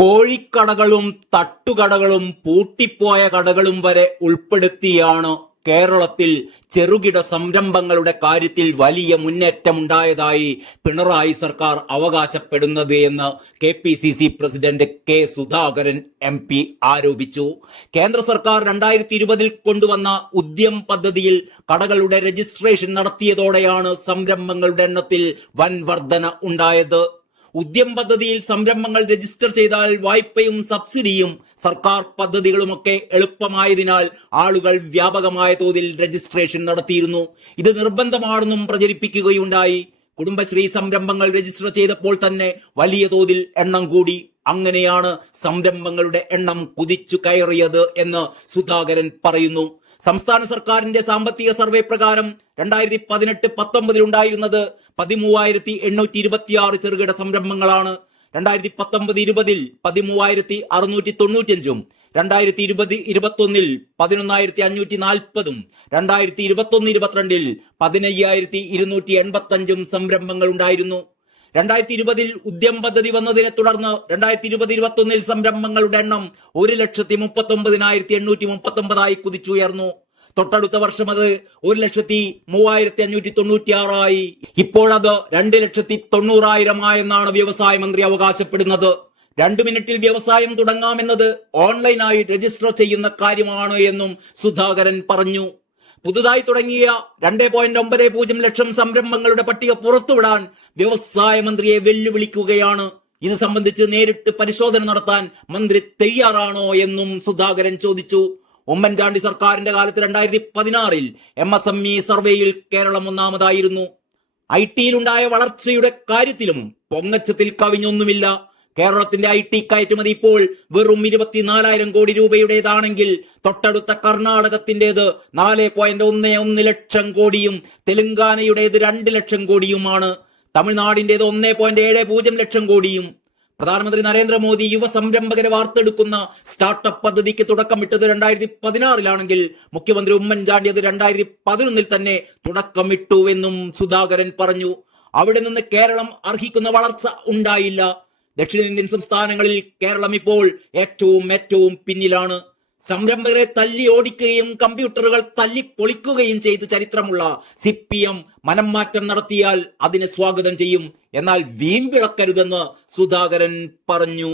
കോഴിക്കടകളും തട്ടുകടകളും പൂട്ടിപ്പോയ കടകളും വരെ ഉൾപ്പെടുത്തിയാണ് കേരളത്തിൽ ചെറുകിട സംരംഭങ്ങളുടെ കാര്യത്തിൽ വലിയ മുന്നേറ്റമുണ്ടായതായി പിണറായി സർക്കാർ അവകാശപ്പെടുന്നത് എന്ന് KPCC president K Sudhakaran MP ആരോപിച്ചു. കേന്ദ്ര സർക്കാർ 2020 കൊണ്ടുവന്ന ഉദ്യം പദ്ധതിയിൽ കടകളുടെ രജിസ്ട്രേഷൻ നടത്തിയതോടെയാണ് സംരംഭങ്ങളുടെ എണ്ണത്തിൽ വൻ വർധന ഉണ്ടായത്. ഉദ്യം പദ്ധതിയിൽ സംരംഭങ്ങൾ രജിസ്റ്റർ ചെയ്താൽ വായ്പയും സബ്സിഡിയും സർക്കാർ പദ്ധതികളുമൊക്കെ എളുപ്പമായതിനാൽ ആളുകൾ വ്യാപകമായ തോതിൽ രജിസ്ട്രേഷൻ നടത്തിയിരുന്നു. ഇത് നിർബന്ധമാണെന്നും പ്രചരിപ്പിക്കുകയുണ്ടായി. കുടുംബശ്രീ സംരംഭങ്ങൾ രജിസ്റ്റർ ചെയ്തപ്പോൾ തന്നെ വലിയ തോതിൽ എണ്ണം കൂടി. അങ്ങനെയാണ് സംരംഭങ്ങളുടെ എണ്ണം കുതിച്ചു കയറിയത് എന്ന് സുധാകരൻ പറയുന്നു. സംസ്ഥാന സർക്കാരിന്റെ സാമ്പത്തിക സർവേ പ്രകാരം 2018-19 ഉണ്ടായിരുന്നത് 13,826 ചെറുകിട സംരംഭങ്ങളാണ്. 2019-20 13,695, 2020-21 11,540, 2021-22 15,285 സംരംഭങ്ങൾ ഉണ്ടായിരുന്നു. 2020 ഉദ്യം പദ്ധതി വന്നതിനെ തുടർന്ന് 2020-21 സംരംഭങ്ങളുടെ എണ്ണം 1,39,839 കുതിച്ചുയർന്നു. തൊട്ടടുത്ത വർഷം അത് 1,03,596 ഇപ്പോൾ അത് 2,90,000 എന്നാണ് വ്യവസായ മന്ത്രി അവകാശപ്പെടുന്നത്. 2 മിനിറ്റിൽ വ്യവസായം തുടങ്ങാമെന്നത് ഓൺലൈനായി രജിസ്റ്റർ ചെയ്യുന്ന കാര്യമാണ് എന്നും സുധാകരൻ പറഞ്ഞു. പുതുതായി തുടങ്ങിയ 2.90 ലക്ഷം സംരംഭങ്ങളുടെ പട്ടിക പുറത്തുവിടാൻ വ്യവസായ മന്ത്രിയെ വെല്ലുവിളിക്കുകയാണ്. ഇത് സംബന്ധിച്ച് നേരിട്ട് പരിശോധന നടത്താൻ മന്ത്രി തയ്യാറാണോ എന്നും സുധാകരൻ ചോദിച്ചു. ഉമ്മൻചാണ്ടി സർക്കാരിന്റെ കാലത്ത് 2016 MSME സർവേയിൽ കേരളം ഒന്നാമതായിരുന്നു. IT-യിലുണ്ടായ വളർച്ചയുടെ കാര്യത്തിലും പൊങ്ങച്ചത്തിൽ കവിഞ്ഞൊന്നുമില്ല. കേരളത്തിന്റെ IT കയറ്റുമതി ഇപ്പോൾ വെറും 24,000 കോടി രൂപയുടേതാണെങ്കിൽ തൊട്ടടുത്ത കർണാടകത്തിന്റേത് 4.11 ലക്ഷം കോടിയും തെലങ്കാനയുടേത് 2 ലക്ഷം കോടിയുമാണ്. തമിഴ്നാടിന്റേത് 1.70 ലക്ഷം കോടിയും. പ്രധാനമന്ത്രി നരേന്ദ്രമോദി യുവ സംരംഭകരെ വാർത്തെടുക്കുന്ന സ്റ്റാർട്ടപ്പ് പദ്ധതിക്ക് തുടക്കമിട്ടത് 2016 മുഖ്യമന്ത്രി ഉമ്മൻചാണ്ടി അത് 2011 തന്നെ തുടക്കമിട്ടുവെന്നും സുധാകരൻ പറഞ്ഞു. അവിടെ നിന്ന് കേരളം അർഹിക്കുന്ന വളർച്ച ഉണ്ടായില്ല. ദക്ഷിണേന്ത്യൻ സംസ്ഥാനങ്ങളിൽ കേരളം ഇപ്പോൾ ഏറ്റവും പിന്നിലാണ്. സംരംഭകരെ തല്ലി ഓടിക്കുകയും കമ്പ്യൂട്ടറുകൾ തല്ലി പൊളിക്കുകയും ചെയ്ത് ചരിത്രമുള്ള CPM മനംമാറ്റം നടത്തിയാൽ അതിനെ സ്വാഗതം ചെയ്യും. എന്നാൽ വീമ്പിളക്കരുതെന്ന് സുധാകരൻ പറഞ്ഞു.